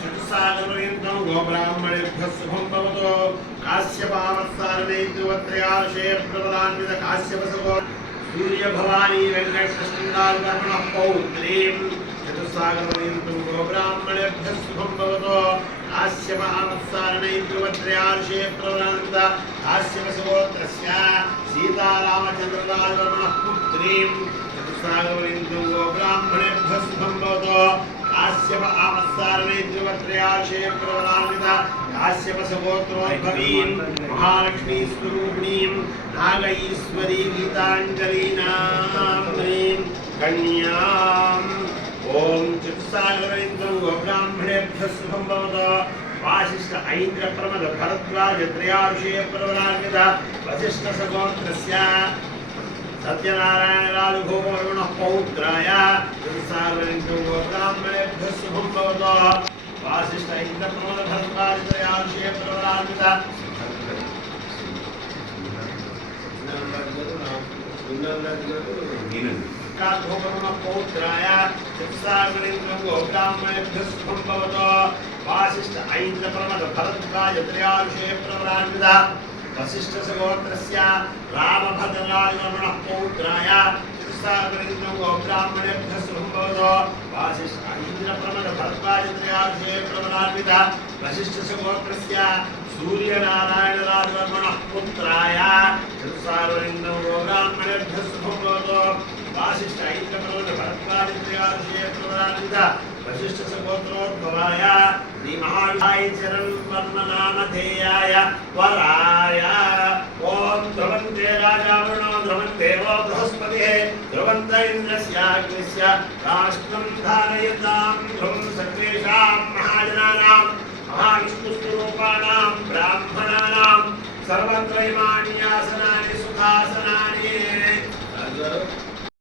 चतुस्सागरपर्यन्तं गोब्राह्मणेभ्यः शुभं भवतु। काश्यपावत्सारणैर्द्रुवत्रयार्षे प्रबलान्वित काश्यपसगो सूर्यभवानी वेङ्कटकृष्णदासकर्मणः पौत्रीं चतुस्सागरपर्यन्तं गोब्राह्मणेभ्यः शुभं भवतु। काश्यपावत्सारणैर्द्रुवत्रयार्षे प्रबलान्वित काश्यपसगोत्रस्य सीतारामचन्द्रदासकर्मणः पुत्रीं चतुस्सागरपर्यन्तं गोब्राह्मणेभ्यः शुभं भवतु। काश्यप आवत्सारणैर्द्रुवत्रयार्षे प्रबलान्वित काश्यपसगोत्रोद्भवीं महालक्ष्मी स्वरूपिणीं नागईश्वरी गीताञ्जलीनां कन्याम् ॐ चतुस्सागरपर्यन्तं गोब्राह्मणेभ्यः शुभं भवतु। वासिष्ठ ऐन्द्र प्रमद भरद्वाज त्रयार्षे प्रबलान्वित वसिष्ठ सगोत्रस्य सत्यनारायण राजभोगवर्मणः पौत्राय चतुस्सागरपर्यन्तं गोब्राह्मणेभ्यः शुभं भवतु। वासिष्ठ ऐन्द्र प्रमद भरद्वाज त्रयार्षे प्रबलान्वित पौत्राय चतुस्सागरपर्यन्तं गोब्राह्मणेभ्यः शुभं भवतु। वासिष्ठ ऐन्द्र प्रमद भरद्वाज त्रयार्षे प्रबलान्वित वसिष्ठ सगोत्रस्य रामभद्रराजवर्मणः पौत्राय चतुस्सागरपर्यन्तं गोब्राह्मणेभ्यः शुभं भवतु। वासिष्ठ ऐन्द्र प्रमद भरद्वाज त्रयार्षे प्रबलान्वित वसिष्ठ सगोत्रस्य सूर्यनारायण राजवर्मणः पुत्राय चतुस्सागरपर्यन्तं गोब्राह्मणेभ्यः शुभं भवतु। वासिष्ठ ऐन्द्र प्रमद भरद्वाज त्रयार्षे प्रबलान्वित वसिष्ठ सगोत्रोद्भवाय श्री महाविष्णाय चरण वर्णनामधेयाय वराय ओम ध्रुवन्ते राजावरुणो ध्रुवन्देवो बृहस्पतिः ध्रुवन्त इन्द्रस्याग्निस्य राष्ट्रं धारयतां ध्रुवं सर्वेषां महाजनानां महाविष्णुस्वरूपाणां ब्राह्मणानां सर्वत्र इमानि आसनानि सुखासनानि